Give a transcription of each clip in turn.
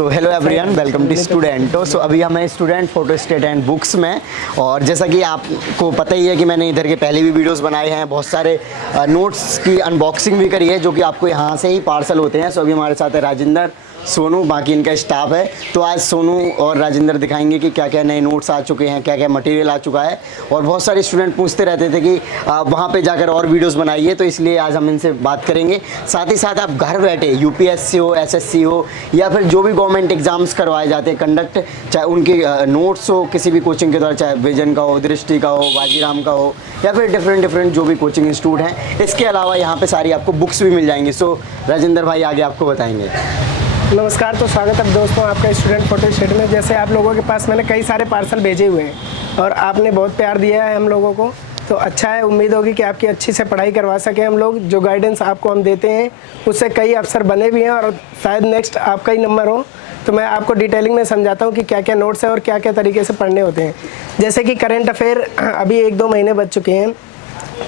So hello everyone, welcome to स्टूडेंटो। So अभी हमें student photostat and books में, और जैसा कि आपको पता ही है कि मैंने इधर के पहले भी वीडियोस बनाए हैं, बहुत सारे नोट्स की अनबॉक्सिंग भी करी है जो कि आपको यहाँ से ही पार्सल होते हैं। सो अभी हमारे साथ है राजेंद्र, सोनू, बाकी इनका स्टाफ है। तो आज सोनू और राजेंद्र दिखाएंगे कि क्या क्या नए नोट्स आ चुके हैं, क्या क्या मटेरियल आ चुका है। और बहुत सारे स्टूडेंट पूछते रहते थे कि वहाँ पे जाकर और वीडियोस बनाइए, तो इसलिए आज हम इनसे बात करेंगे। साथ ही साथ आप घर बैठे यूपीएससी हो, एसएससी हो, या फिर जो भी गवर्नमेंट एग्जाम्स करवाए जाते हैं कंडक्ट, चाहे उनके नोट्स हो किसी भी कोचिंग के द्वारा, चाहे विजन का हो, दृष्टि का हो, बाजीराम का हो, या फिर डिफरेंट जो भी कोचिंग इंस्टीट्यूट हैं। इसके अलावा यहाँ पे सारी आपको बुक्स भी मिल जाएंगी। सो राजेंद्र भाई आगे आपको बताएंगे। नमस्कार, तो स्वागत है दोस्तों आपका स्टूडेंट फोटो स्टेट में। जैसे आप लोगों के पास मैंने कई सारे पार्सल भेजे हुए हैं और आपने बहुत प्यार दिया है हम लोगों को, तो अच्छा है। उम्मीद होगी कि आपकी अच्छी से पढ़ाई करवा सकें हम लोग। जो गाइडेंस आपको हम देते हैं उससे कई अफसर बने भी हैं और शायद नेक्स्ट आपका ही नंबर हो। तो मैं आपको डिटेलिंग में समझाता हूँ कि क्या क्या नोट्स है और क्या क्या तरीके से पढ़ने होते हैं। जैसे कि करंट अफेयर अभी 1-2 महीने बच चुके हैं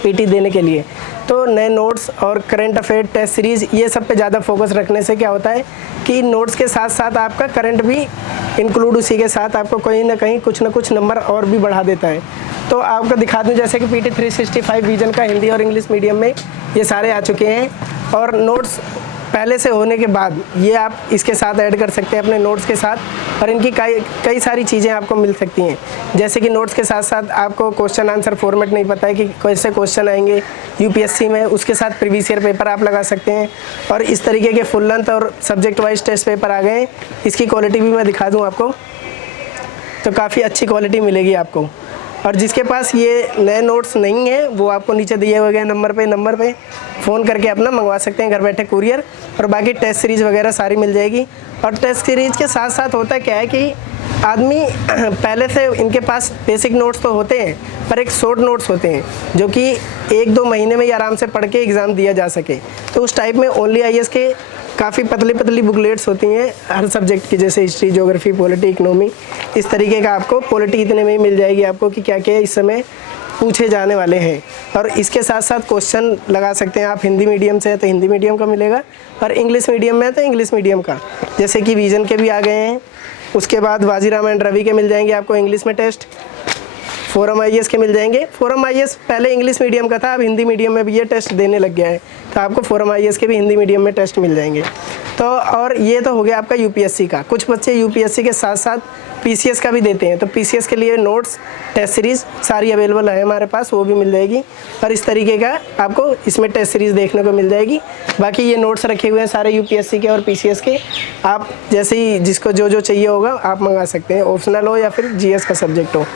पीटी देने के लिए, तो नए नोट्स और करंट अफेयर टेस्ट सीरीज़ ये सब पे ज़्यादा फोकस रखने से क्या होता है कि नोट्स के साथ साथ आपका करंट भी इंक्लूड, उसी के साथ आपको कहीं ना कहीं कुछ ना कुछ नंबर और भी बढ़ा देता है। तो आपको दिखा दूं, जैसे कि पीटी 365 विजन का हिंदी और इंग्लिश मीडियम में ये सारे आ चुके हैं। और नोट्स पहले से होने के बाद ये आप इसके साथ ऐड कर सकते हैं अपने नोट्स के साथ, और इनकी कई सारी चीज़ें आपको मिल सकती हैं। जैसे कि नोट्स के साथ साथ आपको क्वेश्चन आंसर फॉर्मेट नहीं पता है कि कैसे क्वेश्चन आएंगे यूपीएससी में, उसके साथ प्रीवियस ईयर पेपर आप लगा सकते हैं। और इस तरीके के फुल लेंथ और सब्जेक्ट वाइज टेस्ट पेपर आ गए हैं। इसकी क्वालिटी भी मैं दिखा दूँ आपको, तो काफ़ी अच्छी क्वालिटी मिलेगी आपको। और जिसके पास ये नए नोट्स नहीं है वो आपको नीचे दिए हुए गए नंबर पे फ़ोन करके अपना मंगवा सकते हैं घर बैठे कुरियर। और बाकी टेस्ट सीरीज़ वगैरह सारी मिल जाएगी। और टेस्ट सीरीज़ के साथ साथ होता क्या है कि आदमी पहले से इनके पास बेसिक नोट्स तो होते हैं, पर एक शॉर्ट नोट्स होते हैं जो कि 1-2 महीने में ही आराम से पढ़ के एग्ज़ाम दिया जा सके। तो उस टाइप में ओनली आईएएस के काफ़ी पतली बुकलेट्स होती हैं हर सब्जेक्ट की, जैसे हिस्ट्री, ज्योग्राफी, पॉलिटी, इकोनॉमी। इस तरीके का आपको पॉलिटी इतने में ही मिल जाएगी आपको कि क्या क्या इस समय पूछे जाने वाले हैं। और इसके साथ साथ क्वेश्चन लगा सकते हैं आप। हिंदी मीडियम से है तो हिंदी मीडियम का मिलेगा, और इंग्लिश मीडियम में है तो इंग्लिश मीडियम का। जैसे कि विजन के भी आ गए हैं, उसके बाद बाजीराम एंड रवि के मिल जाएंगे आपको इंग्लिश में टेस्ट। फोरम आईएएस के मिल जाएंगे। फोरम आईएएस पहले इंग्लिश मीडियम का था, अब हिंदी मीडियम में भी ये टेस्ट देने लग गया है, तो आपको फोरम आईएएस के भी हिंदी मीडियम में टेस्ट मिल जाएंगे। तो और ये तो हो गया आपका यूपीएससी का। कुछ बच्चे यूपीएससी के साथ साथ पीसीएस का भी देते हैं, तो पीसीएस के लिए नोट्स, टेस्ट सीरीज़ सारी अवेलेबल है हमारे पास, वो भी मिल जाएगी। और इस तरीके का आपको इसमें टेस्ट सीरीज़ देखने को मिल जाएगी। बाकी ये नोट्स रखे हुए हैं सारे यूपीएससी के और पीसीएस के। आप जैसे ही जिसको जो चाहिए होगा आप मंगा सकते हैं, ऑप्शनल हो या फिर जीएस का सब्जेक्ट हो।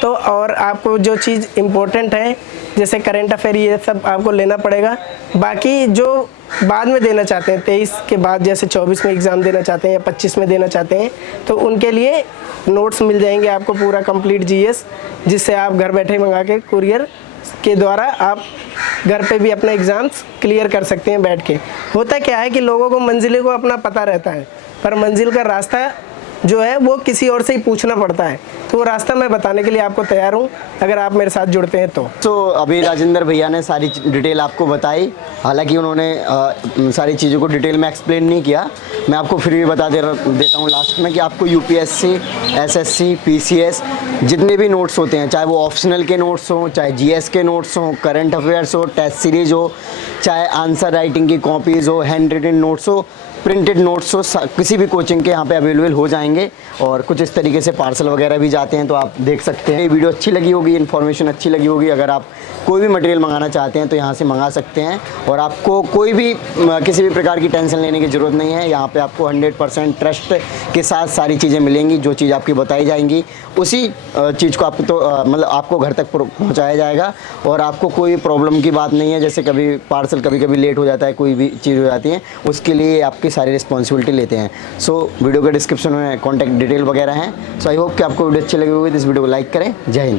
तो और आपको जो चीज़ इम्पोर्टेंट है जैसे करंट अफेयर, ये सब आपको लेना पड़ेगा। बाकी जो बाद में देना चाहते हैं 23 के बाद, जैसे 24 में एग्ज़ाम देना चाहते हैं या 25 में देना चाहते हैं, तो उनके लिए नोट्स मिल जाएंगे आपको पूरा कंप्लीट जीएस, जिससे आप घर बैठे मंगा के कुरियर के द्वारा आप घर पे भी अपना एग्ज़ाम्स क्लियर कर सकते हैं बैठ के। होता क्या है कि लोगों को मंजिल को अपना पता रहता है, पर मंजिल का रास्ता जो है वो किसी और से ही पूछना पड़ता है। तो वो रास्ता मैं बताने के लिए आपको तैयार हूँ, अगर आप मेरे साथ जुड़ते हैं तो। अभी राजेंद्र भैया ने सारी डिटेल आपको बताई, हालांकि उन्होंने सारी चीज़ों को डिटेल में एक्सप्लेन नहीं किया। मैं आपको फिर भी बता देता हूँ लास्ट में कि आपको यूपीएससी, एसएससी, पीसीएस जितने भी नोट्स होते हैं, चाहे वो ऑप्शनल के नोट्स हों, चाहे जीएस के नोट्स हों, करंट अफेयर्स हो, टेस्ट सीरीज हो, चाहे आंसर राइटिंग की कॉपीज़ हो, हैंड रिटन नोट्स हो, प्रिंटेड नोट्स हो, किसी भी कोचिंग के यहाँ पे अवेलेबल हो जाएंगे। और कुछ इस तरीके से पार्सल वगैरह भी जाते हैं, तो आप देख सकते हैं। ये वीडियो अच्छी लगी होगी, इन्फॉर्मेशन अच्छी लगी होगी। अगर आप कोई भी मटेरियल मंगाना चाहते हैं तो यहाँ से मंगा सकते हैं, और आपको कोई भी किसी भी प्रकार की टेंशन लेने की ज़रूरत नहीं है। यहाँ पे आपको 100% ट्रस्ट के साथ सारी चीज़ें मिलेंगी। जो चीज़ आपकी बताई जाएंगी उसी चीज़ को आपको मतलब आपको घर तक पहुँचाया जाएगा, और आपको कोई प्रॉब्लम की बात नहीं है। जैसे कभी पार्सल कभी लेट हो जाता है, कोई भी चीज़ हो जाती है, उसके लिए आपकी सारी रिस्पॉन्सिबिलिटी लेते हैं। सो वीडियो के डिस्क्रिप्शन में कॉन्टैक्ट डिटेल वगैरह हैं। सो आई होप कि आपको वीडियो अच्छी लगी होगी। इस वीडियो को लाइक करें। जय हिंद।